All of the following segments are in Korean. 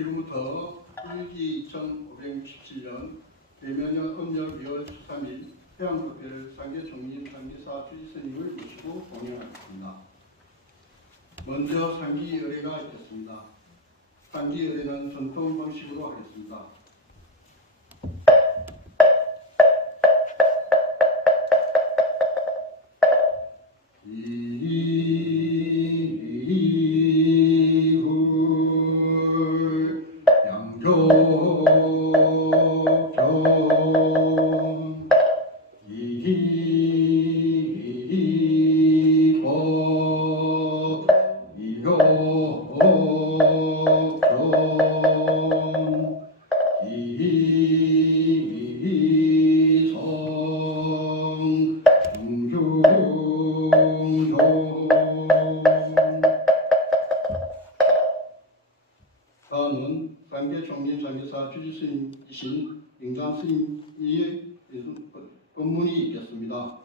지금부터 1기 2567년 대면년 음력 2월 13일 태양특별 상계종립 상계사 주지스님을 모시고 공연하겠습니다. 먼저 상기 의례가 있겠습니다. 상기 의례는 전통 방식으로 하겠습니다. 다음은 상계종립 상계사 주지스님이신 영장스님의 법문이 있겠습니다.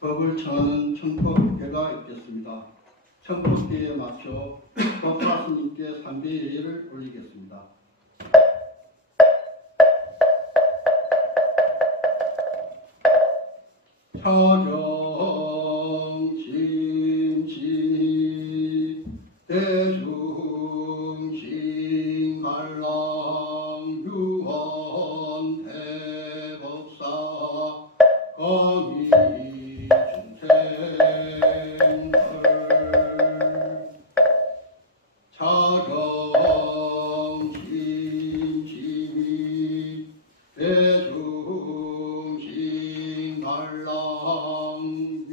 법을 청하는 청법계가 있겠습니다. 청법계에 맞춰 법사스님께 삼배 예를 올리겠습니다. 차정신신이 대중신갈랑 유언 대법사 강의 차정신신이 대중신갈랑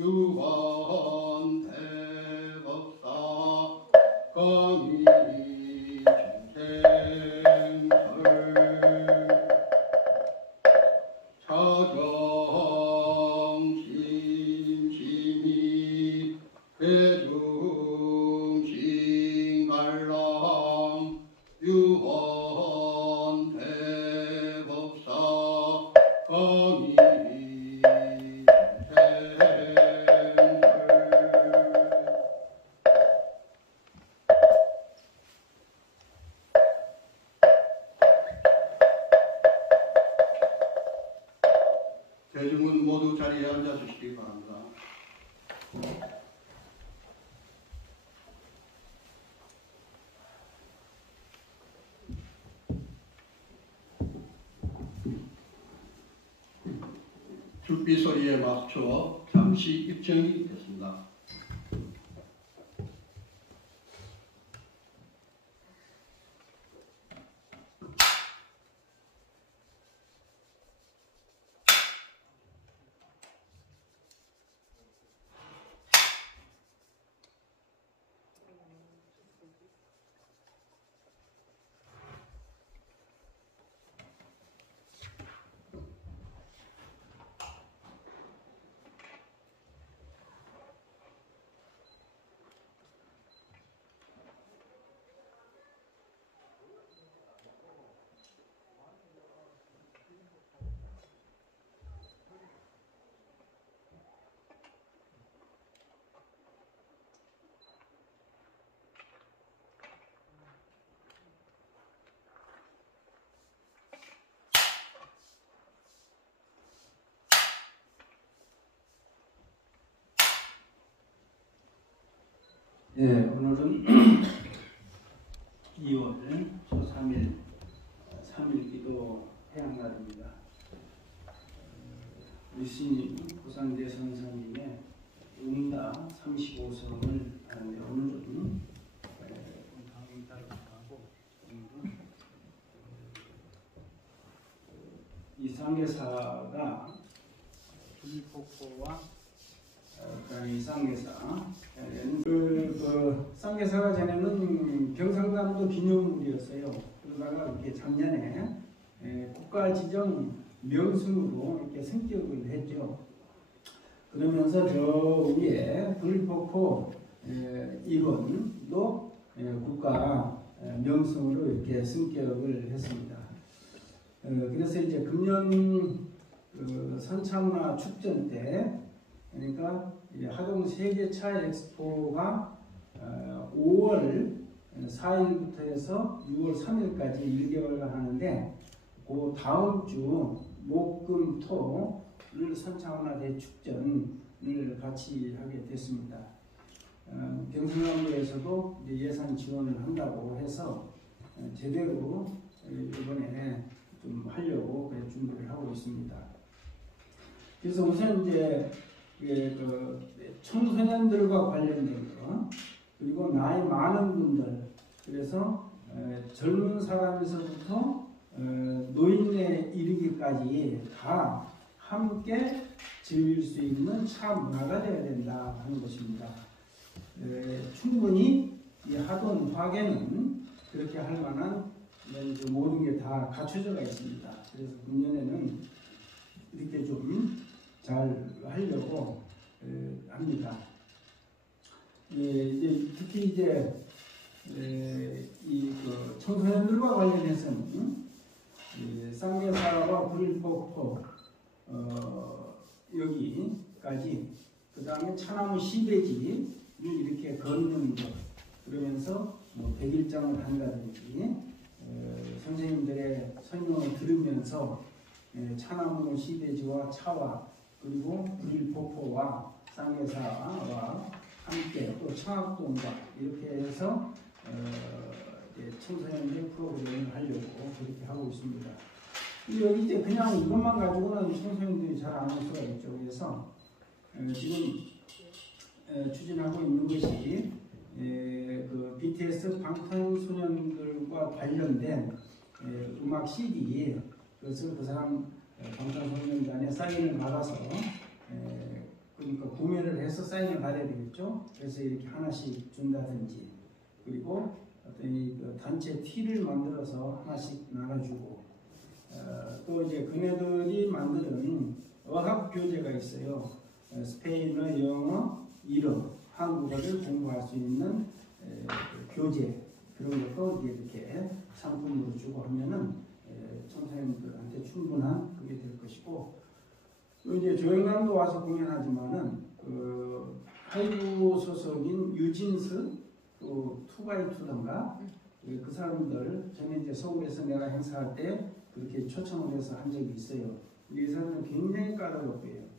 유언 대법사 강의 차정신신이 대중신갈랑 유언 대법사 강의 대중은 모두 자리에 앉아주시기 바랍니다. 줍비 소리에 맞춰 잠시 입정이 있겠습니다. 네, 오늘은 2월 초 3일 3.1기도 해양날입니다. 우리 스님 고상대 선생님의 응다 35성을 하는데 오늘은 강의따로 하고 오늘은 이 상계사가 불폭포와 이 상계사 상계사가 전에는 경상남도 기념물이었어요. 그러다가 이렇게 작년에 국가 지정 명승으로 이렇게 승격을 했죠. 그러면서 저 위에 불폭포 일원도 국가 명승으로 이렇게 승격을 했습니다. 그래서 이제 금년 선참문화 축전 때, 그러니까 하동 세계차 엑스포가 5월 4일부터 해서 6월 3일까지 1개월 하는데, 그 다음 주 목금토를 선참문화 대축전을 같이 하게 됐습니다. 경상남도에서도 예산 지원을 한다고 해서 제대로 이번에 좀 하려고 준비를 하고 있습니다. 그래서 우선 이제 그 청소년들과 관련된 거, 그리고 나이 많은 분들, 그래서 젊은 사람에서부터 노인에 이르기까지 다 함께 즐길 수 있는 차 문화가 되어야 된다 하는 것입니다. 충분히 이 하동 화계는 그렇게 할 만한 모든 게 다 갖춰져가 있습니다. 그래서 금년에는 이렇게 좀 잘 하려고 합니다. 이제 특히 이제 그 청소년들과 관련해서는 쌍계사와 불폭포 여기까지, 그 다음에 차나무 시베지를 이렇게 걷는 것, 그러면서 뭐 백일장을 한다든지 선생님들의 설명을 들으면서 차나무 시베지와 차와 그리고 불폭포와 쌍계사와 함께 또 청학동과 이렇게 해서 청소년들 프로그램을 하려고 그렇게 하고 있습니다. 여기 이제 그냥 이것만 가지고는 청소년들이 잘 안 할 수가 있죠. 그래서 지금 추진하고 있는 것이 그 BTS 방탄소년들과 관련된 음악 CD, 그것을 그 사람 방탄소년단에 사인을 받아서 그러니까 구매를 해서 사인을 받아야 되겠죠. 그래서 이렇게 하나씩 준다든지, 그리고 어떤 그 단체 티를 만들어서 하나씩 나눠주고, 또 이제 그네들이 만드는 어학 교재가 있어요. 스페인어, 영어, 일어, 한국어를 공부할 수 있는 교재, 그런 것도 이렇게 상품으로 주고 하면은 청소년들한테 충분한 그게 될 것이고, 또 이제 조영남도 와서 공연하지만은 그 하이브 소속인 유진스, 또 투바이투던가 그 사람들 전에 이제 서울에서 내가 행사할 때 그렇게 초청을 해서 한 적이 있어요. 이 사람은 굉장히 까다롭고요.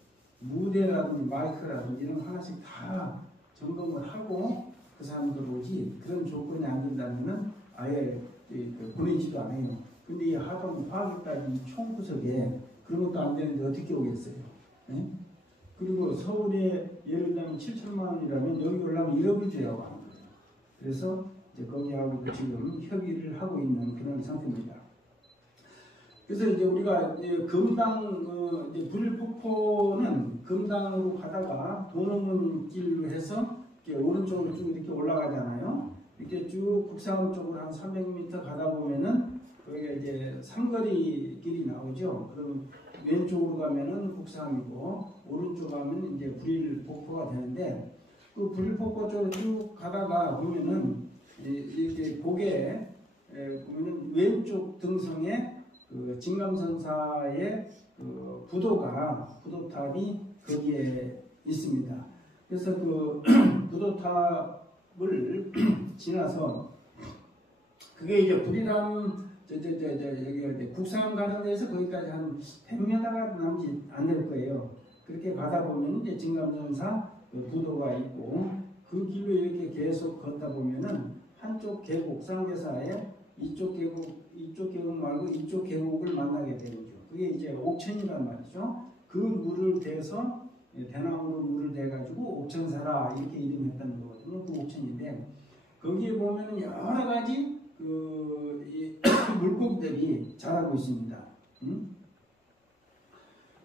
무대라든지 마이크라든지 이런 거 하나씩 다 점검을 하고 그 사람들 오지, 그런 조건이 안 된다면은 아예 보내지도 않아요. 근데 이 하동 화학까지 총구석에 그런 것도 안 되는데 어떻게 오겠어요? 네? 그리고 서울에 예를 들면 7천만 원이라면 여기 올라면 1억이 되라고 하는 거죠. 그래서 이제 거기하고 지금 협의를 하고 있는 그런 상태입니다. 그래서 이제 우리가 이제 금당 이제 불폭포는 금당으로 가다가 돈 없는 길로 해서 이렇게 오른쪽으로 쭉 이렇게 올라가잖아요. 이렇게 쭉 국사원 쪽으로 한 300m 가다 보면은 거기가 이제 삼거리 길이 나오죠. 그럼 왼쪽으로 가면은 국사함이고 오른쪽 가면 이제 불폭포가 되는데, 그 불폭포 쪽으로 쭉 가다가 보면은 이렇게 고개 보면은 왼쪽 등성에 그 진감선사의 그 부도탑이 거기에 있습니다. 그래서 그 부도탑을 지나서 그게 이제 불이람 여기 국상 가는 데서 거기까지 한 100m가 남지 않을 거예요. 그렇게 가다 보면 이제 진감선사 부도가 있고, 그 길로 이렇게 계속 걷다 보면은 한쪽 계곡, 쌍계사에 이쪽 계곡 말고 이쪽 계곡을 만나게 되죠. 그게 이제 옥천이란 말이죠. 그 물을 대서 대나무로 물을 대가지고 옥천사라 이렇게 이름했다는 거거든요. 그 옥천인데 거기에 보면은 여러 가지 이 물고기들이 자라고 있습니다.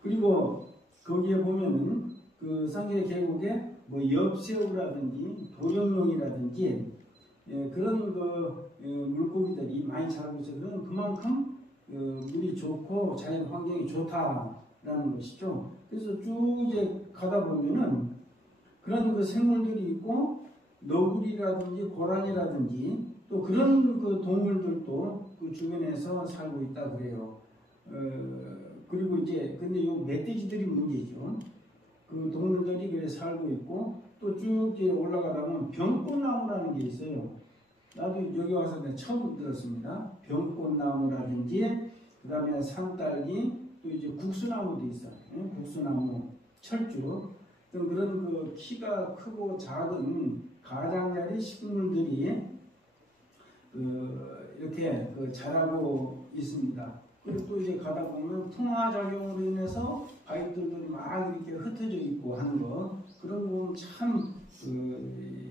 그리고 거기에 보면은 그 쌍계 계곡에 뭐 엽새우라든지 도령룡이라든지 그런 물고기들이 많이 자라고 있어요. 그만큼 물이 좋고 자연 환경이 좋다라는 것이죠. 그래서 쭉 이제 가다 보면은 그런 그 생물들이 있고 너구리라든지 고라니라든지 또 그런 그 동물들도 그 주변에서 살고 있다 그래요. 그리고 이제 근데 요 멧돼지들이 문제죠. 그 동물들이 그래 살고 있고 또 쭉 올라가다 보면 병꽃나무라는 게 있어요. 나도 여기 와서 내가 처음 들었습니다. 병꽃나무라든지 그다음에 산딸기 또 이제 국수나무도 있어요. 국수나무, 철쭉 등 그런 그 키가 크고 작은 가장자리 식물들이 이렇게 자라고 있습니다. 그리고 또 이제 가다 보면 풍화작용으로 인해서 바위들이 막 이렇게 흩어져 있고 하는 거 그런 거 보면 참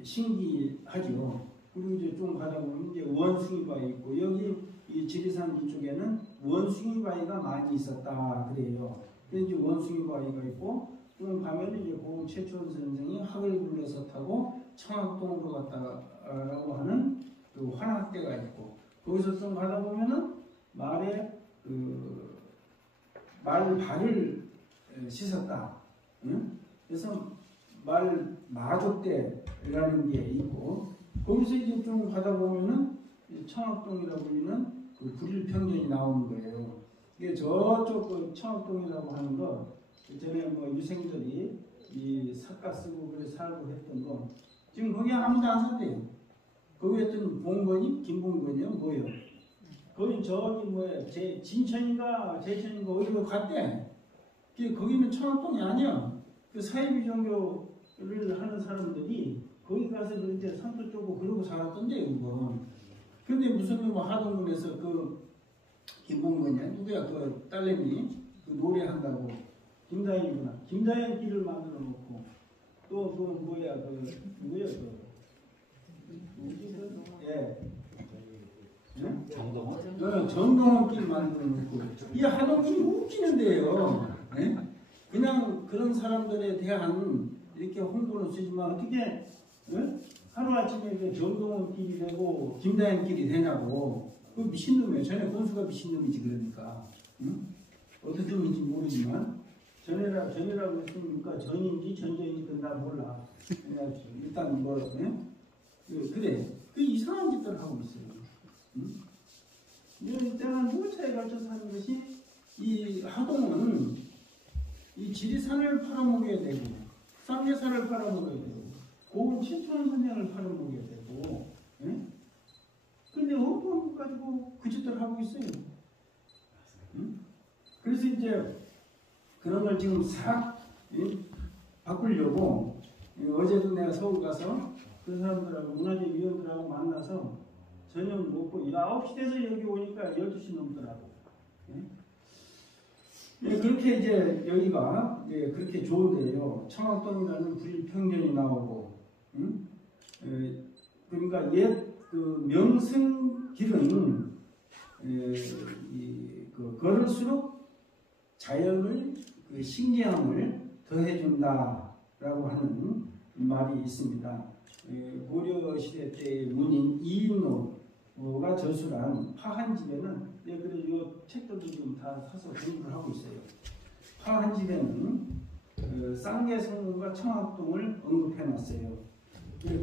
신기하죠. 그리고 이제 좀 가다 보면 이제 원숭이 바위 있고 여기 이 지리산 뒤쪽에는 원숭이 바위가 많이 있었다 그래요. 그래서 이제 원숭이 바위가 있고 좀 가면 이제 고은 최초원 선생이 학을 불러서 타고 청학동으로 갔다라고 하는 그 환학대가 있고 거기서 좀 가다 보면은 말에 말 발을 씻었다. 응? 그래서 말 마족대라는 게 있고 거기서 이제 좀 가다 보면은 청학동이라고 불리는 그 불일평전이 나오는 거예요. 이게 저쪽 그 청학동이라고 하는 거 전에 뭐 유생들이 이 삿가 쓰고 그래 살고 했던 거 지금 거기 아무도 안 산대요. 거기 했던 봉건이 김봉건이요 뭐예요? 거기 저기 뭐야 제 진천인가 제천인가 어디로 갔대? 거기는 청학동이 아니야. 그 사이비 종교를 하는 사람들이 거기 가서 이제 산도 쪼고 그러고 살았던데 그거. 근데 무슨 뭐 하동군에서 그 김봉건이야 누구야 그 딸내미 그 노래한다고 김다현이구나. 김다현 길을 만들어 놓고 또 그 뭐야 그 누구야 그 예. 정동원 길 만들어 놓고 이 하동군이 웃기는데요. 네? 그냥 그런 사람들에 대한 이렇게 홍보는 쓰지만 어떻게 하루아침에 정동원 길이 되고 김다현 길이 되냐고. 그 미친놈이에요. 전에 권수가 미친놈이지 그러니까. 응? 어떤 놈인지 모르지만 전이라고 했으니까 전인지 전전인지 나 몰라. 일단 뭐 그래. 그 이상한 짓들을 하고 있어요. 응? 때는 물차에 걸쳐서 하는 것이 이 하동은 이 지리산을 팔아먹여야 되고 쌍계산을 팔아먹여야 되고 고은 최초원 선생을 팔아먹여야 되고 근데 어떤 것 가지고 그 짓들을 하고 있어요. 응? 그래서 이제 그런 걸 지금 싹 바꾸려고 어제도 내가 서울 가서 그 사람들하고 문화재위원들하고 만나서 저녁 먹고 9시 돼서 여기 오니까 12시 넘더라고. 그렇게 이제 여기가 그렇게 좋은데요. 청학동이라는 불일평전이 나오고, 그러니까 옛 그 명승길은 그 걸을수록 자연을 그 신기함을 더해준다라고 하는 말이 있습니다. 고려 시대 때의 문인 이인노가 저술한 파한집에는 그래서 이 책들도 지금 다 사서 공부를 하고 있어요. 파한집에는 쌍계성문과 청학동을 언급해놨어요.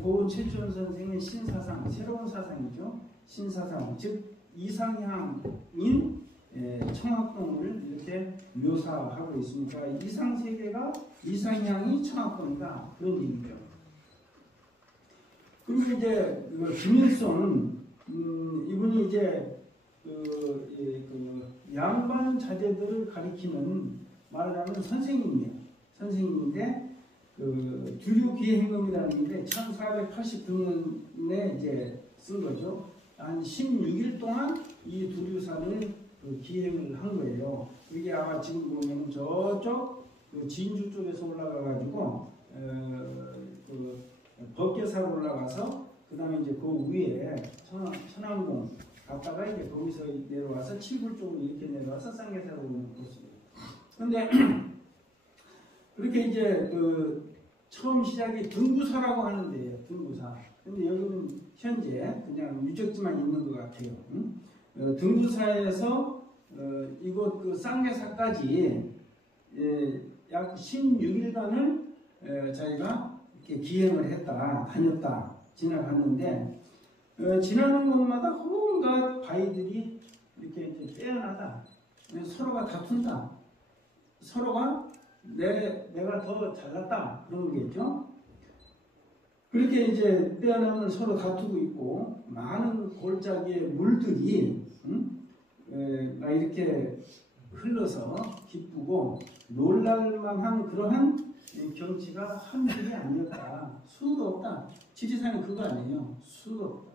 고은 최초원 선생의 신사상, 새로운 사상이죠. 신사상, 즉 이상향인 청학동을 이렇게 묘사하고 있으니까 이상세계가 이상향이 청학동이다 그런 얘기죠. 그리고 이제 김일성은 이분이 이제 그 양반 자제들을 가리키는 말하자면 선생님이에요. 선생님인데 그 두류기행금이라는 게 1489년에 이제 쓴 거죠. 한 16일 동안 이 두류산을 기행을 한 거예요. 이게 아마 지금 보면 저쪽 그 진주 쪽에서 올라가가지고 그 법계사로 올라가서 그 다음에 이제 그 위에 천왕봉 갔다가 이제 거기서 내려와서 칠굴 쪽으로 이렇게 내려와서 쌍계사로 오는 코스입니다. 근데 그렇게 이제 그 처음 시작이 등구사라고 하는데요. 등구사. 근데 여기는 현재 그냥 유적지만 있는 것 같아요. 등구사에서 이곳 그 쌍계사까지 약 16일간을 저희가 이렇게 기행을 했다, 다녔다, 지나갔는데 지나는 곳마다 온갖 바위들이 이렇게 이제 빼어나다, 서로가 다툰다, 서로가 내가 더 잘났다 그런 거겠죠. 그렇게 이제 빼어나면 서로 다투고 있고 많은 골짜기의 물들이 막 이렇게 흘러서 기쁘고 놀랄만한 그러한 경치가 한둘이 아니었다. 수도 없다. 지리산이 그거 아니에요. 수도 없다.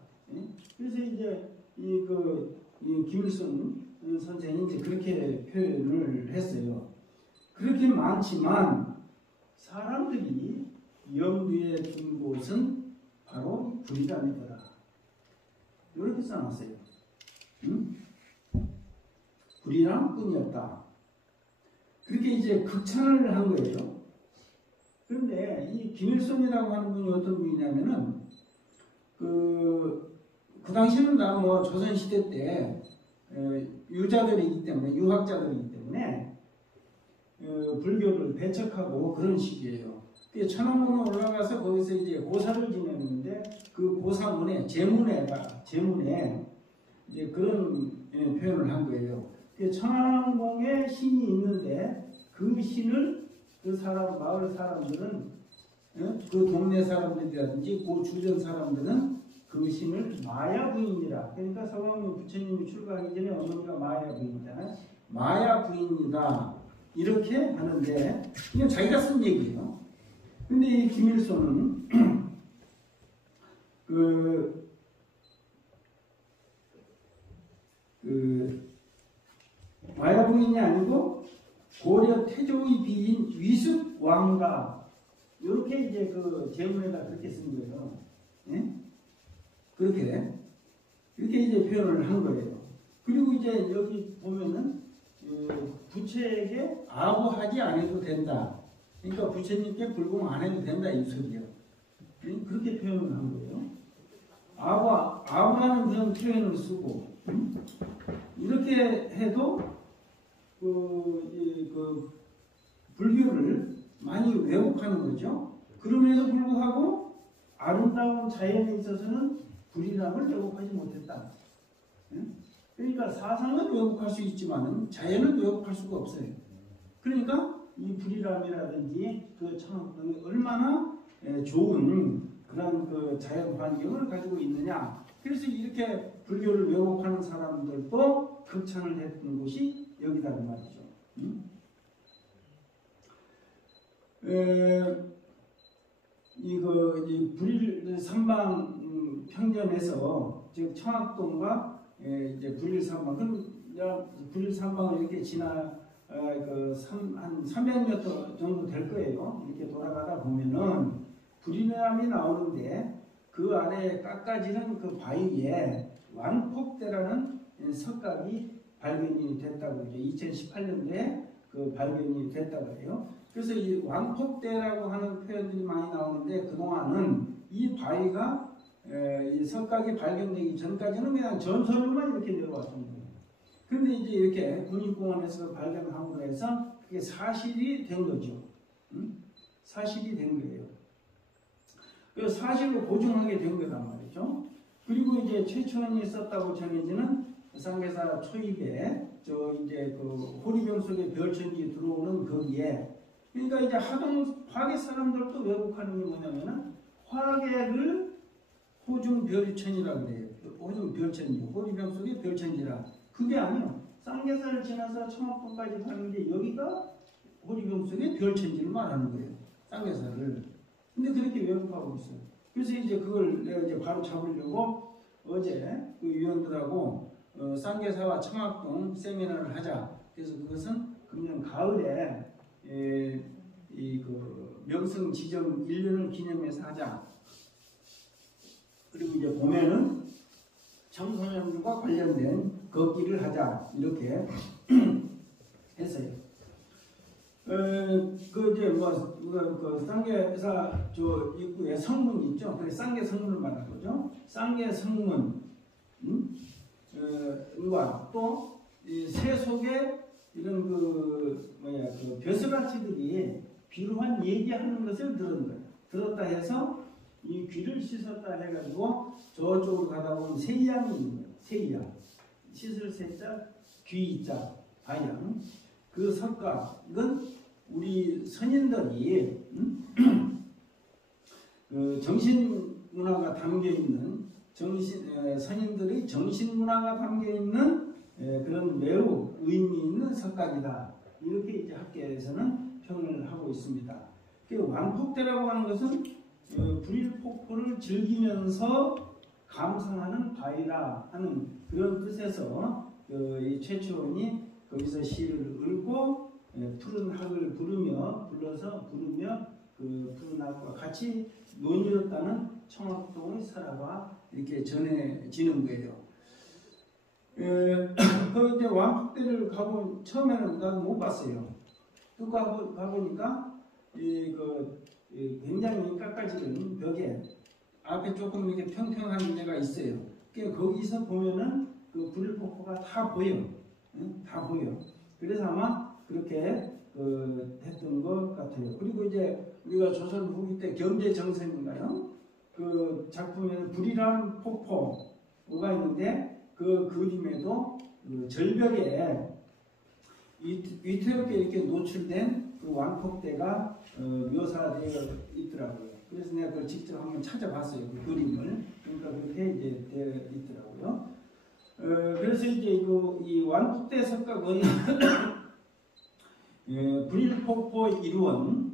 그래서 이제 이 김일성 선생이 이제 그렇게 표현을 했어요. 그렇게 많지만 사람들이 염두에 둔 곳은 바로 불이람이더라. 이렇게 써놨어요. 불이람뿐이었다. 그렇게 이제 극찬을 한 거예요. 그런데 이 김일성이라고 하는 분이 어떤 분이냐면은 그 당시에는 다 뭐 조선시대 때 유자들이기 때문에, 유학자들이기 때문에 불교를 배척하고 그런 식이에요. 천왕궁에 올라가서 거기서 이제 고사를 지냈는데 그 고사문에 제문에 이제 그런 표현을 한 거예요. 천왕궁에 신이 있는데 그 신을 그 사람 마을 사람들은 그 동네 사람들이라든지 그 주변 사람들은 그 신을 마야 부인이라. 그러니까 서광문 부처님이 출가하기 전에 어머니가 마야 부인이잖아요. 마야 부인이다 이렇게 하는데 그냥 자기가 쓴 얘기예요. 근데 이 김일성은 마야 부인이 아니고 고려 태조의 비인 위숙 왕가 이렇게 이제 그 제문에다 그렇게 쓴 거예요. 예? 그렇게 이제 표현을 한 거예요. 그리고 이제 여기 보면은 부처에게 아부하지 않아도 된다. 그러니까 부처님께 불공 안 해도 된다 이 소리예요. 그렇게 표현을 한 거예요. 아부라는 그런 표현을 쓰고 이렇게 해도 불교를 많이 왜곡하는 거죠. 그럼에도 불구하고 아름다운 자연에 있어서는 불이람을 왜곡하지 못했다. 그러니까 사상은 왜곡할 수 있지만은 자연은 왜곡할 수가 없어요. 그러니까 이 불이람이라든지 그 천왕궁이 얼마나 좋은 그런 그 자연 환경을 가지고 있느냐. 그래서 이렇게 불교를 왜곡하는 사람들도 극찬을 했던 곳이 여기다는 말이죠. 이 불일삼방 평전에서 즉 청학동과 이제 불일삼방, 그럼 불일삼방을 이렇게 지나 한 300m 정도 될 거예요. 이렇게 돌아가다 보면은 불이람이 나오는데 그 아래 깎아지는 그 바위에 왕폭대라는 석각이 발견이 됐다고 이제 2018년도에 그 발견이 됐다고 해요. 그래서 이 왕폭대라고 하는 표현들이 많이 나오는데 그동안은 이 바위가 이 석각이 발견되기 전까지는 그냥 전설로만 이렇게 내려왔던 거예요. 그런데 이제 이렇게 국립공원에서 발견함으로 해서 그게 사실이 된 거죠. 사실이 된 거예요. 그래서 사실로 보증하게 된 거란 말이죠. 그리고 이제 최초원이 썼다고 전해지는 쌍계사 초입에 이제 그 호리병 속에 별천지 들어오는 거기에, 그러니까 이제 화계 사람들도 왜곡하는 게 뭐냐면은 화계를 호중별천이라고 그래요. 호중별천이, 호리병 속에 별천지라. 그게 아니요. 쌍계사를 지나서 청학봉까지 가는데 여기가 호리병 속에 별천지를 말하는 거예요. 쌍계사를. 근데 그렇게 왜곡하고 있어요. 그래서 이제 그걸 내가 이제 바로 잡으려고 어제 그 위원들하고 쌍계사와 청학동 세미나를 하자. 그래서 그것은 금년 가을에 그 명성 지정 1년을 기념해서 하자. 그리고 이제 봄에는 청소년들과 관련된 걷기를 하자. 이렇게 했어요. 그 이제 그 쌍계사 저 입구에 성문 있죠. 그래서 쌍계 성문을 말하는 거죠. 쌍계 성문 과 또 이 새 속에 이런 그 벼슬아치들이 비루한 얘기하는 것을 들은 거예요. 들었다 해서 이 귀를 씻었다 해가지고 저쪽으로 가다 보면 새양이 있는 거예요. 새양. 씻을 새자, 귀자, 아양. 그 석각은 우리 선인들이 그 정신 문화가 담겨 있는 선인들의 정신 문화가 담겨 있는 그런 매우 의미 있는 석각이다. 이렇게 이제 학계에서는 평을 하고 있습니다. 그 왕폭대라고 하는 것은 불일폭포를 즐기면서 감상하는 바위라 하는 그런 뜻에서 이 최초원이 거기서 시를 읽고 푸른 학을 부르며 그 푸른 학과 같이 논이었다는 청학동의 설화가 이렇게 전해지는 거예요. 그 이제 왕폭대를 가본 처음에는 나도 못 봤어요. 또 가보니까 굉장히 깎아지른 벽에 앞에 조금 이렇게 평평한 데가 있어요. 거기서 보면은 그 불일폭포가 다 보여. 다 보여. 그래서 아마 그렇게 했던 것 같아요. 그리고 이제 우리가 조선 후기 때 경제정선인가요? 그 작품에는 불이란 폭포가 있는데 그 그림에도 그 절벽에 위태롭게 이렇게 노출된 그 왕폭대가 묘사되어 있더라고요. 그래서 내가 그걸 직접 한번 찾아봤어요. 그 그림을. 그러니까 그렇게 이제 되어 있더라고요. 그래서 이제 이 왕폭대 석각은 불일폭포 일원이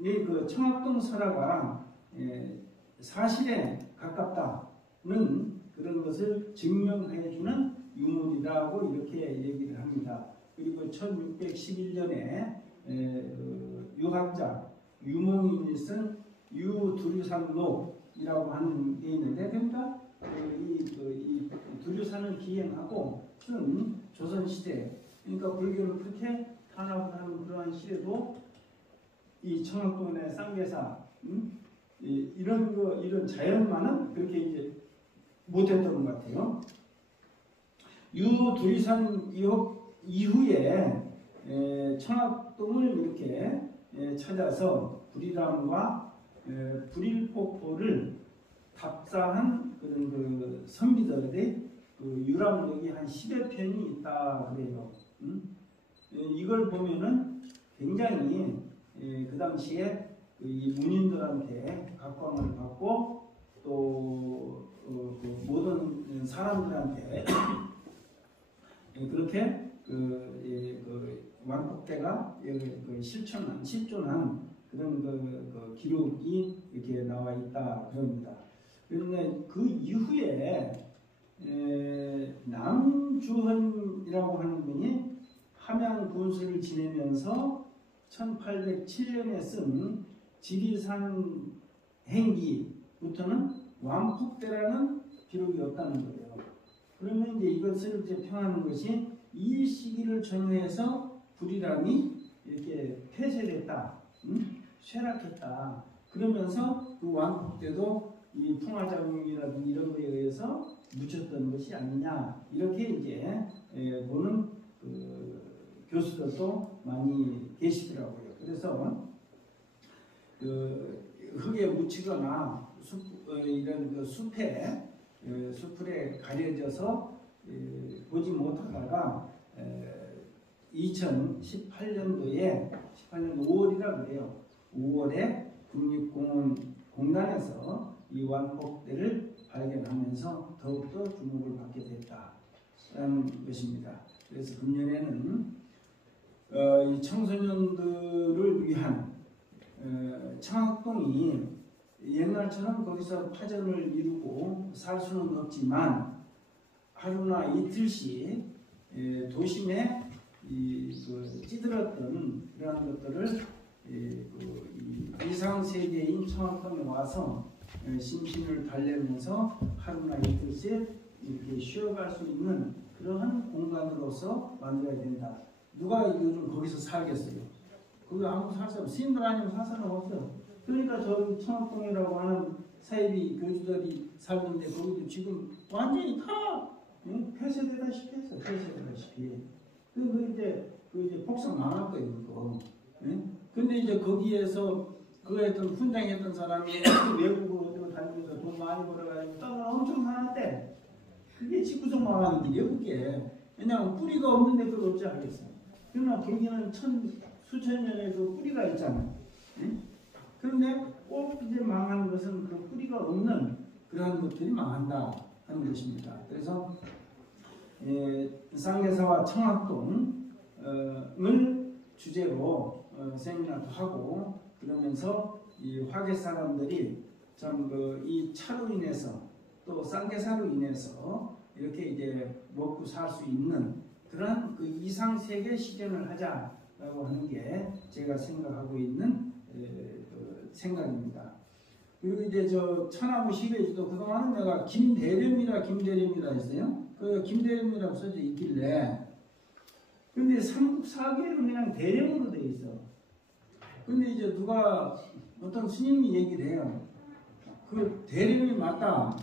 그 청학동 설화가 사실에 가깝다는 그런 것을 증명해주는 유물이라고 이렇게 얘기를 합니다. 그리고 1611년에 유학자 유몽인이 쓴 유두류산록이라고 하는 게 있는데, 그러니까 이 두류산을 기행하고 쓴 조선시대, 그러니까 불교를 그렇게 탄압하는 그러한 시대도 이 청학동의 쌍계사 이런 자연만은 그렇게 이제 못했던 것 같아요. 유두리산 이후에 청학동을 이렇게 찾아서 불이람과 불일폭포를 답사한 그런 그 선비들의 그 유람록이 한 10여 편이 있다 그래요. 이걸 보면은 굉장히 그 당시에 이 문인들한테 각광을 받고 또 그 모든 사람들한테 그렇게 그 왕폭대가 실존한 그런 그 기록이 이렇게 나와 있다 그럽니다. 그런데 그 이후에 남주헌이라고 하는 분이 함양 군수를 지내면서 1807년에 쓴 지리산 행기부터는 왕폭대라는 기록이 없다는 거예요. 그러면 이제 이것을 이제 평하는 것이 이 시기를 전후해서 불이람이 이렇게 폐쇄됐다, 쇠락했다. 그러면서 그 왕폭대도 이 풍화작용이라든지 이런 거에 의해서 묻혔던 것이 아니냐, 이렇게 이제 보는 그 교수들도 많이 계시더라고요. 그래서 그 흙에 묻히거나 이런 그 숲에 가려져서 보지 못하다가 2018년도에 18년 5월이라 그래요. 5월에 국립공원공단에서 이 왕폭대를 발견하면서 더욱더 주목을 받게 됐다라는 것입니다. 그래서 금년에는 이 청소년들을 위한 청학동이 옛날처럼 거기서 파전을 이루고 살 수는 없지만 하루나 이틀씩 도심에 그 찌들었던 그런 것들을 이상 세계인 청학동에 와서 심신을 달래면서 하루나 이틀씩 이렇게 쉬어갈 수 있는 그러한 공간으로서 만들어야 된다. 누가 요즘 거기서 살겠어요? 거기 아무 살 사람, 스님들 아니면 살 사람 없어요. 그러니까 저기 청학동이라고 하는 사이비 교주들이 살는데 거기도 지금 완전히 다 폐쇄되다시피 했어. 폐쇄되다시피. 그 이제 폭삭 망할 거예요, 그거. 근데 이제 거기에서 그 했던 훈장했던 사람이 외국으로 다니면서 돈 많이 벌어가지고 땅을 엄청 사는데 그게 집구석 망하는 길이에요, 그게. 왜냐하면 뿌리가 없는데 그걸 어찌 하겠어요. 그러나 거기는 수천 년의 그 뿌리가 있잖아요. 그런데 꼭 이제 망하는 것은 그 뿌리가 없는 그러한 것들이 망한다 하는 것입니다. 그래서 쌍계사와 청학동을 주제로 세미나도 하고 그러면서 이 화계 사람들이 참 이 차로 인해서 또 쌍계사로 인해서 이렇게 이제 먹고 살 수 있는 그런 그 이상 세계 실현을 하자라고 하는 게 제가 생각하고 있는 생각입니다. 그리고 이제 저 천하무 시베지도 그동안은 내가 김대렴이라 했어요. 그 김대렴이라고 써져 있길래 근데 삼국사계는 그냥 대렴으로 돼 있어. 근데 이제 누가 어떤 스님이 얘기를 해요. 그 대렴이 맞다.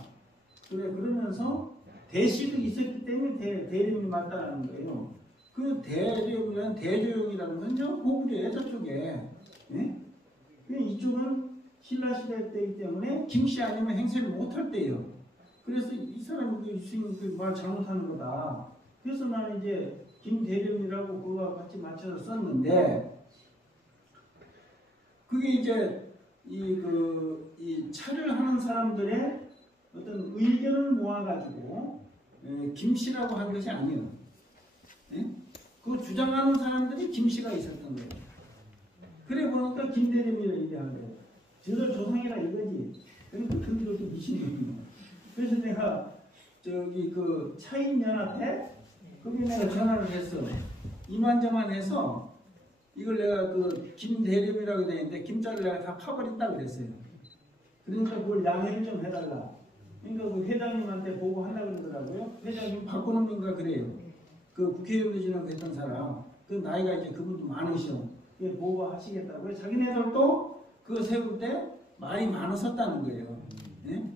그래 그러면서 대시도 있었기 때문에 대렴이 맞다라는 거예요. 그 대렴이란 대조용이라는 건요 고구려예요 저쪽에. 예? 이쪽은 신라시대 때이기 때문에 김씨 아니면 행세를 못할 때예요. 그래서 이 사람이 그 스님 그 말 잘못하는 거다. 그래서 나는 이제 김대렴이라고 그거와 같이 맞춰서 썼는데 그게 이제 이 차를 하는 사람들의 어떤 의견을 모아가지고 김씨라고 한 것이 아니에요. 예? 그 주장하는 사람들이 김씨가 있었던 거예요. 그래 보니까 김대렴이라 얘기하는 거예요. 저들 조상이라 이거지. 그러니까 그들도 미친놈이에요. 그래서 내가 저기 그 차인연합회 거기 내가 전화를 했어. 이만저만 해서 이걸 내가 그 김대렴이라고 되어 있는데 김자를 내가 다 파버린다 그랬어요. 그러니까 그걸 양해를 좀 해달라. 그러니까 그 회장님한테 보고 하려고 그러더라고요. 회장님 박근홍인가 그래요. 그 국회의원도 지나고 했던 사람. 그 나이가 이제 그분도 많으셔. 보고 하시겠다고요. 자기네들도 그거 세울 때 말이 많았었다는 거예요. 네?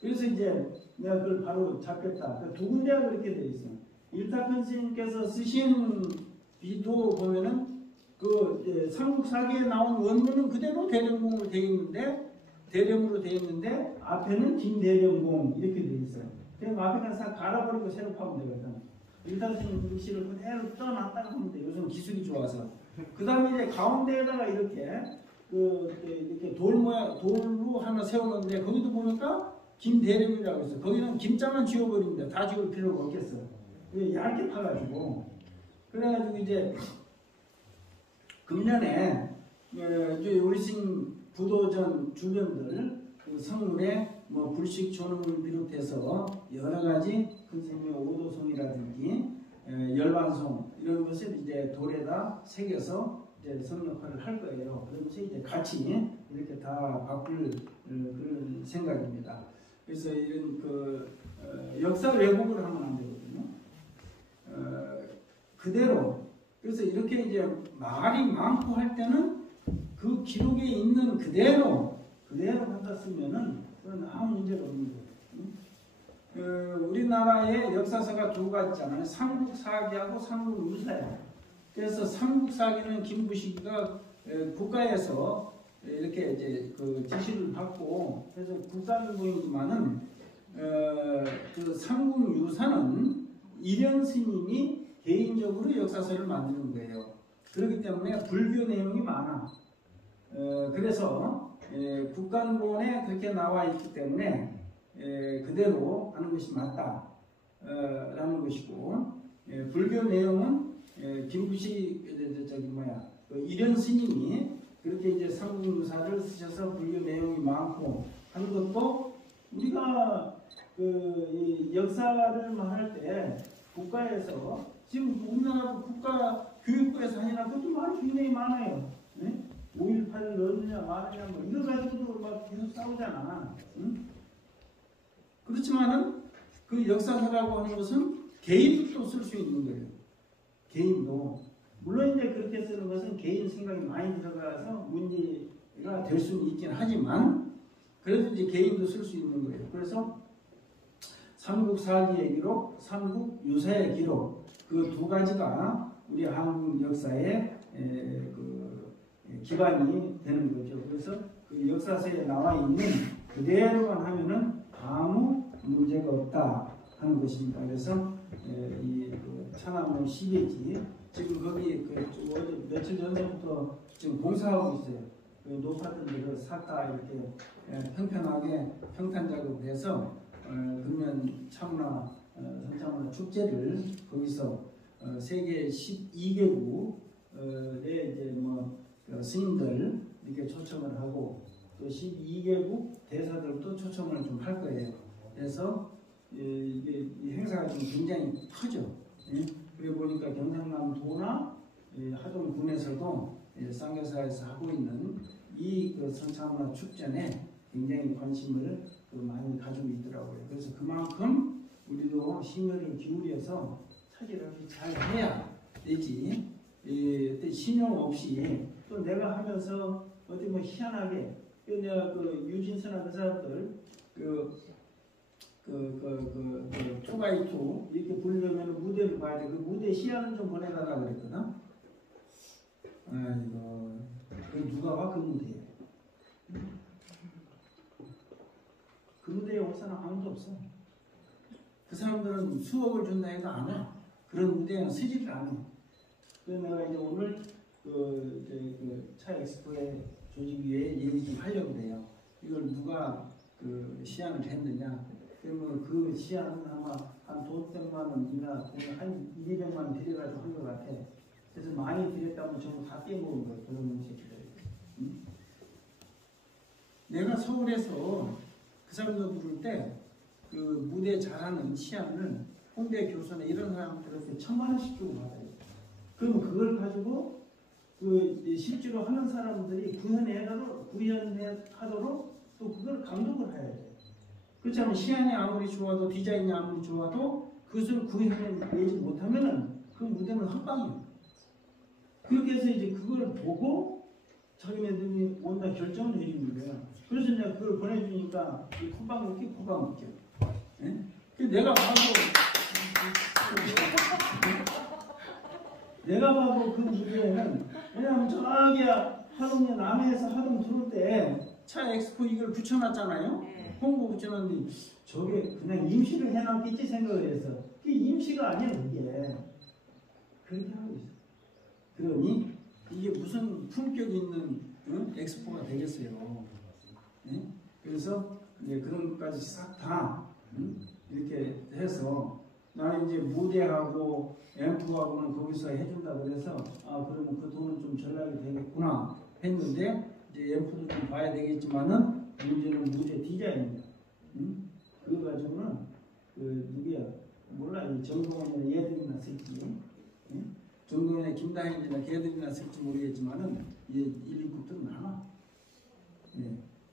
그래서 이제 내가 그걸 바로 잡겠다. 두 군데가 그렇게 돼 있어. 일타큰 스님께서 쓰신 비도 보면은 그 삼국사기에 나온 원문은 그대로 대령공으로 되어 있는데 대령으로 되어 있는데 앞에는 김대령공 이렇게 되어 있어요. 그럼 앞에 가서 갈아버리고 새로 파면 되거든. 일타큰 스님 글씨를 그대로 떠놨다가 하면 돼. 요즘 기술이 좋아서. 그 다음에 이제 가운데에다가 이렇게 이렇게 돌로 하나 세우는데 거기도 보니까 김대령이라고 했어. 거기는 김자만 지워버립니다. 다 지울 필요가 없겠어. 얇게 파가지고. 그래가지고 이제 금년에 우리 신 부도전 주변들 그 성물에 뭐 불식 조능을 비롯해서 여러 가지 선생님의 오도송이라든지 열반송 이런 것을 이제 돌에다 새겨서 이제 성역화를 할 거예요. 그러면서 이제 같이 이렇게 다 바꿀 그런 생각입니다. 그래서 이런 역사 왜곡을 하면 안 되거든요. 그대로 그래서 이렇게 이제 말이 많고 할 때는 그 기록에 있는 그대로 갖다 쓰면은 그건 아무 문제가 없는 거예요. 우리나라의 역사서가 두 가지 있잖아요. 삼국사기하고 삼국유사예요. 그래서 삼국사기는 김부식이가 국가에서 이렇게 이제 그 지시를 받고 해서 국가유공이지만은 그 삼국유사는 일현 스님이 개인적으로 역사서를 만드는 거예요. 그렇기 때문에 불교 내용이 많아. 그래서 국간본에 그렇게 나와 있기 때문에 그대로 하는 것이 맞다 라는 것이고 불교 내용은 김부식 일현 스님이 그렇게 이제 삼국유사를 쓰셔서 불교 내용이 많고 하는 것도 우리가 이 역사를 말할 때 국가에서 지금 우리나라 국가 교육부에서 하니까 그것도 많이 굉장히 많아요. 네? 5.18을 넣느냐 마느냐 뭐 이거 가지고도 막 계속 싸우잖아. 응? 그렇지만은 그 역사서라고 하는 것은 개인도 또 쓸 수 있는 거예요. 개인도. 물론 이제 그렇게 쓰는 것은 개인 생각이 많이 들어가서 문제가 될 수는 있긴 하지만 그래도 이제 개인도 쓸 수 있는 거예요. 그래서 삼국사기의 기록, 삼국유사의 기록 그 두 가지가 우리 한국 역사의 기반이 되는 거죠. 그래서 그 역사서에 나와 있는 그대로만 하면은 아무 문제가 없다 하는 것입니다. 그래서 이 차나무 10예지 지금 거기 어제 며칠 전부터 지금 공사하고 있어요. 그 높았던 데를 샀다 이렇게 평평하게 평탄 작업을 해서 그러면 참나 성참나 축제를 거기서 세계 12개국의 이제 스님들 이렇게 초청을 하고 또 12개국 대사들도 초청을 좀 할 거예요. 그래서 이게 이 행사가 좀 굉장히 크죠. 그래 보니까 경상남도나 하동군에서도 쌍교사에서 하고 있는 이 성참나 축전에 굉장히 관심을 많이 가지고 있더라고요. 그래서 그만큼 우리도 심혈을 기울여서 차질을 잘 해야 되지. 신용 없이 또 내가 하면서 어디 희한하게 내가 유진서나 그 사람들 2x2 이렇게 부르려면 무대를 봐야 돼. 그 무대 시야는 좀 보내달라 그랬거든. 아이고, 누가 와 그 무대에? 그 무대에 올 사람 아무도 없어. 그 사람들은 수억을 준다 해도 안 와. 그런 무대에는 쓰지를 않아. 그래서 내가 이제 오늘 차 엑스포의 조직위에 얘기 좀 하려고 그래요. 이걸 누가 시안을 했느냐? 그러면 그 시안은 아마 한 돈 100만 원이나 한 200만 원 들여가지고 한 것 같아. 그래서 많이 들였다면 전부 다 빼먹은 거예요. 그런 새끼들. 응? 내가 서울에서 그 사람들 부를 때 그 무대 잘하는 시안을 홍대 교수나 이런 사람들한테 1000만 원씩 주고 받아요. 그럼 그걸 가지고 실제로 하는 사람들이 구현하도록 또 그걸 감독을 해야 돼. 그렇지 않으면 시안이 아무리 좋아도 디자인이 아무리 좋아도 그것을 구현해내지 못하면은 그 무대는 헛방이에요. 그렇게 해서 이제 그걸 보고 자기네들이 온다 결정을 해주는 거야. 그래서 내가 그걸 보내주니까 코방 웃기 예? 내가 봐도 그 무대에는 왜냐하면 저기 하동에 남해에서 하동 들어올 때 차 엑스포 이걸 붙여놨잖아요. 홍보 붙여놨는데 저게 그냥 임시를 해놨겠지 생각을 해서 그게 임시가 아니야 그게. 그렇게 하고 있어. 그러니 이게 무슨 품격 있는 엑스포가 되겠어요. 그래서 이제 그런 것까지 싹 다 이렇게 해서 나는 이제 무대하고 앰프하고는 거기서 해준다 그래서 그러면 그 돈은 좀 절약이 되겠구나 했는데 이제 앰프도 좀 봐야 되겠지만은 문제는 무대 디자인입니다. 그거 가지고는 누구야 몰라 이 정동원이나 얘들이나 쓸지 정동원이나 김다현이나 걔들이나 쓸지 모르겠지만은 이 1인국들은 많아.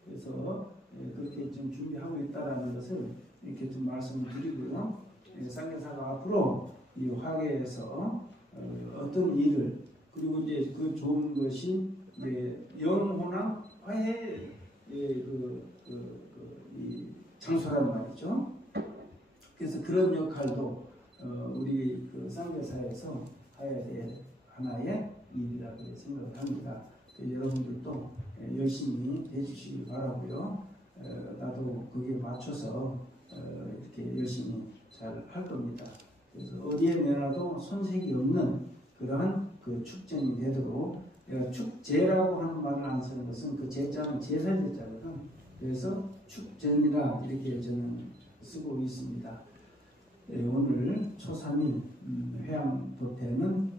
그래서 그렇게 좀 준비하고 있다라는 것을 이렇게 좀 말씀을 드리고요. 쌍교사가 앞으로 이 화계에서 어떤 일을 그리고 이제 그 좋은 것이 이제 영혼한 화해 이 장소란 말이죠. 그래서 그런 역할도 우리 쌍교사에서 해야 될 하나의 일이라고 생각을 합니다. 여러분들도 열심히 해주시기 바라고요. 나도 거기에 맞춰서 이렇게 열심히 잘 할 겁니다. 그래서 어디에 내놔도 손색이 없는 그러한 축전이 되도록 내가 축제라고 하는 말을 안 쓰는 것은 그 제자는 제사제자거든. 그래서 축전이라 이렇게 저는 쓰고 있습니다. 오늘 초3일 회양 도태는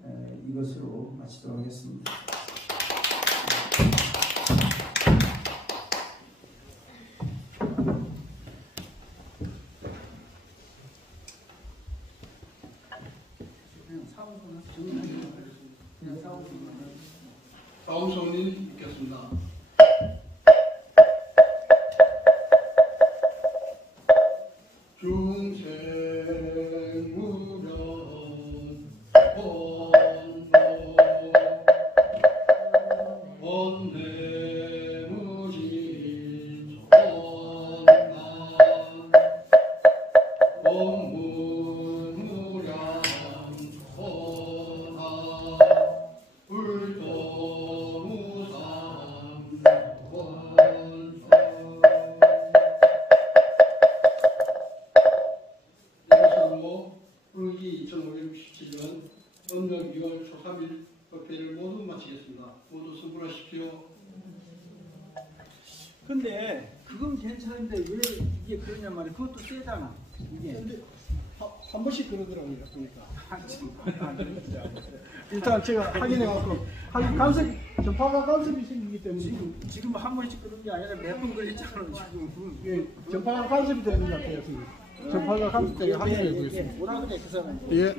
이것으로 마치도록 하겠습니다. 다음 소원인 있겠습니다. 중생무변 원내무지 천간 불기 2567년 음력 2월 초 3일 법회를 모두 마치겠습니다. 모두 승분하십시오. 근데 그건 괜찮은데 왜 이게 그러냐 말이야. 그것도 세잖아. 이게. 근데 한 번씩 그러더라고요. 그러니까. 아, 지금. 일단 제가 확인해갖고 전파가 간섭이 생기기 때문에 지금 한 번씩 그런 게 아니라 몇 번 걸렸잖아 지금. 예, 전파가 간섭이 되는 것 같아요. 지금. 전파가 간섭되게 확인해 주고 있습니다. 뭐라 그래 그 사람. 예.